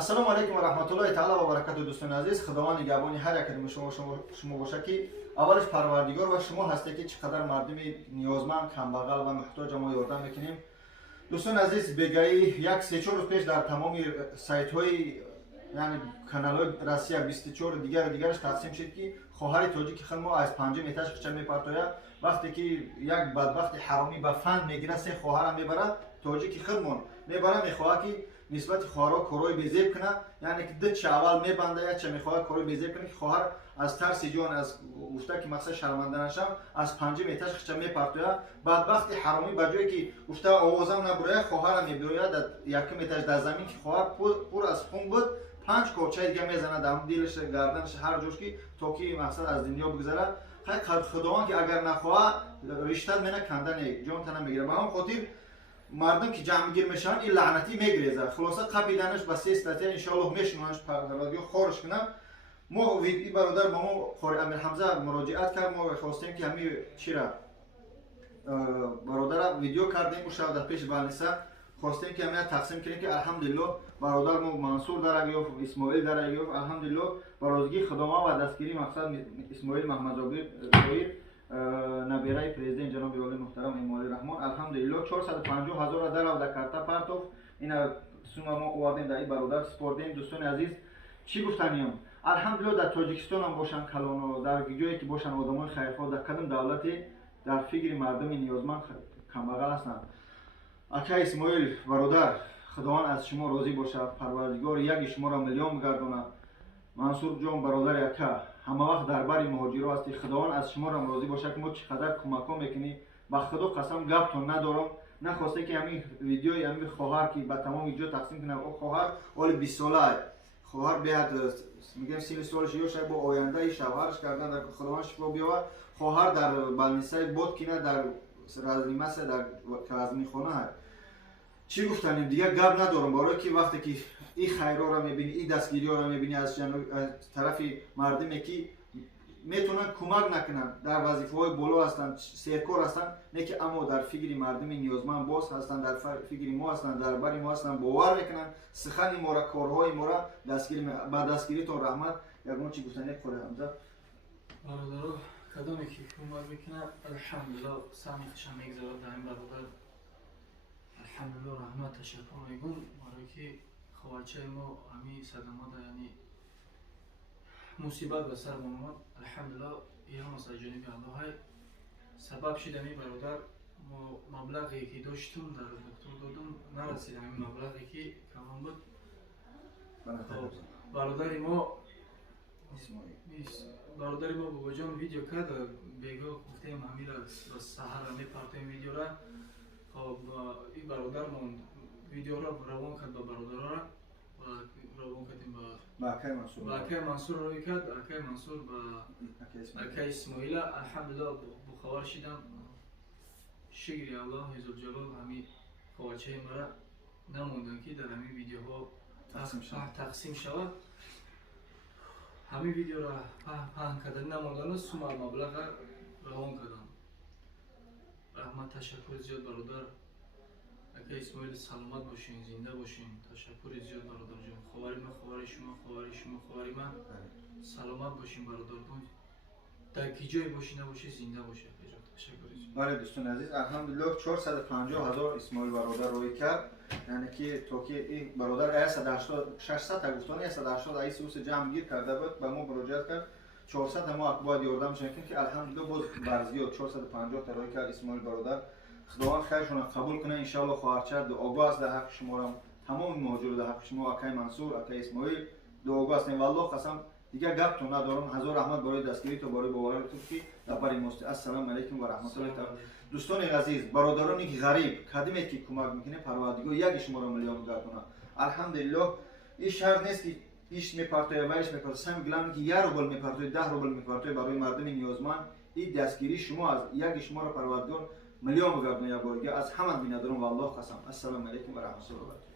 السلام علیکم و رحمت الله تعالی و برکاته. دوستان عزیز، خداوند نگهبان هر یک شما باشه که اولش پروردگار و شما هستی که چقدر مردم نیازمند، کمبغل و محتاج ما یاردن میکنیم. دوستان عزیز، بگایی یک 3-4 روز پیش در تمام سایت های یعنی کانال های روسیه 24 دیگرش تقسیم شد که خواهر تاجیک خود ما از 5 اتاج خچه میپرتوید. وقتی که یک بدبخت حرامی به فن میگیره سه خواهرم میبره، تاجیک خودمون میبره میخواه که نسبت خواهرها کارهای بیزیب کنه، یعنی که دت اول میبنده یا چه میخواد کارهای بیزیب کنه که خواهر از ترس جان از گفته که مقصد شرمنده نشم از 5 اتاج خچه میپرتوید. بدبخت حرامی به جایی که گفته آوازم نبره خواهرم میبره در یکم اتاج در زمین که خواهر پر از خون بود 5 کوچه دیگه میزنه دم دیلش گردنش هر جوش که تا که مقصد از دنیا بگذره. خداوند که اگر نخواه رشته منه کندن جان تنه میگیره. به همون خاطر مردم که جمع گیر میشن این لعنتی میگریزه. خلاصه قبیدنش با 3 استاتیا ان شاء الله میشنونش رادیو خارش کنه. ما ویدی برادر با ما خاری امیر حمزه مراجعت کرد. ما خواستیم که همین چیرا برادر ویدیو کردیم و شاید پیش بالنسه خواستیم که همین تقسیم کنیم که الحمدلله برادر ما منصور در گیوف اسماعیل در گیوف الحمدلله برازگی خداوند و دستگیری مقصد اسماعیل محمد زایر نبیره پرزیدنت جناب ولی محترم امالی رحمان الحمدلله 450,000 در و کارتا پارتوف اینا سوما ما اوردیم در این برادر سپردیم. دوستان عزیز چی گفتنیم الحمدلله در تاجیکستان هم باشن کلانو در جایی که باشن آدمای خیرخواه در کدام دولتی در فکر مردم نیازمند کمبغل هستند. اکا اسماعیل برادر خداوند از شما راضی باشه، پروردگار یک شما را میلیون بگردونه. منصور جان برادر اکا همه وقت در بر مهاجرا هستی، خداوند از شما را راضی باشه که ما چقدر کمک میکنی. به خدا قسم گفتون ندارم نخواسته که همین ویدیو همین خواهر که به تمام ویدیو تقسیم کنم. او خواهر اول 20 ساله خواهر بیاد میگم 30 سالش یا شاید با آینده شوهرش کردن در خداوند شفا بیاور. خواهر در بالنسه بود کنه در رزمیمه در رزمی خانه چی گفتنیم دیگه گپ ندارم. برای که وقتی که این خیرها را میبینی این دستگیری ها را میبینی از طرف مردمی که میتونن کمک نکنن در وظیفه های بالا هستن سرکار هستن نه که اما در فکر مردم نیازمند باز هستن در فکر ما هستن در بر ما هستن باور میکنن سخن ما را کارهای ما را دستگیری با دستگیریتون رحمت یگان چی گفتن یک خورده حمزه برادرو کدامی که کمک میکنه الحمدلله سمتش هم میگذاره در این برادر الحمدلله رحمت تشکر میگم. برای که خواهرچه ما همین صدمات یعنی مصیبت به سر آمد الحمدلله این هم از جانب الله های سبب شد همین برادر مبلغی که داشتم در دکتر دادم نرسید همین مبلغی که کمان بود. برادر ما برادر ما بابا جان ویدیو کرد بگو گفتیم همین را با سحر میپرتیم ویدیو را. خب این برادر من ویدیو را روان کرد با برادر را و روان کردیم با اکای منصور روی کرد. اکای منصور با اکای اسماعیل الحمدلله بخوار شدم. شکر الله عزوجلال همین خواهرچه مرا نموندن که در همین ویدیوها تقسیم شود. همین ویدیو را پهن کردن نموندن و سوم مبلغ روان کردم. رحمت تشکر زیاد برادر اکای اسماعیل سلامت باشین زنده باشین. تشکر زیاد برادر جان. خواهر من خواهر شما خواهر شما خواهر من سلامت باشین برادر جان. در کی جای باشی نباشی زنده باشی. تشکر زیاد. بله دوستان عزیز الحمدلله 450,000 اسماعیل برادر روی کرد. یعنی که تا که این برادر 600 تا گفتن 180 ایسوس جمع گیر کرده بود به ما مراجعت کرد. 400 ما اقبال یاردم شدیم که الحمدلله باز برزیاد 450 تا روی کرد اسماعیل برادر. خداوند خیرشون قبول کنه ان شاء الله. خواهرچه دعا است در حق شما را تمام مهاجر در حق شما اکای منصور اکای اسماعیل دعا است. والله قسم دیگه گپ تو ندارم. هزار رحمت برای دستگیری تو برای باورتون که در بر مست. السلام علیکم و رحمت الله تعالی. دوستان عزیز برادرانی که غریب کدیمی که کمک میکنه پروردگار یک شما را میلیون گردونه. الحمدلله این شهر نیست که ایش میپرتوی وایش میپرتوی سم گلام که 1 روبل میپرتوی 10 روبل میپرتوی برای مردم نیازمند. این دستگیری شما از یک شما را پروردگار میلیون گردونه. یا بارگه از همه بیندارم والله قسم. السلام علیکم و رحمت الله.